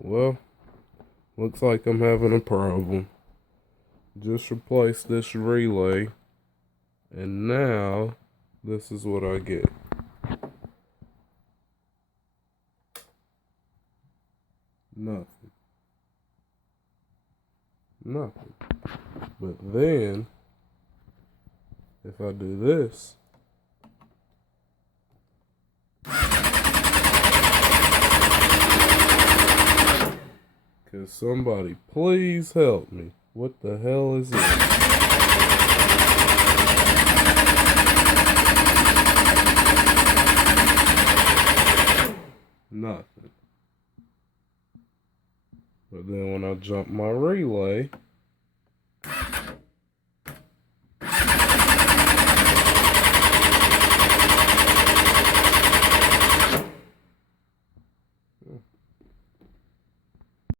Well, looks like I'm having a problem. Just replace this relay, and now this is what I get. Nothing. Nothing. But then, if I do this, could somebody please help me? What the hell is this? Nothing. But then when I jump my relay,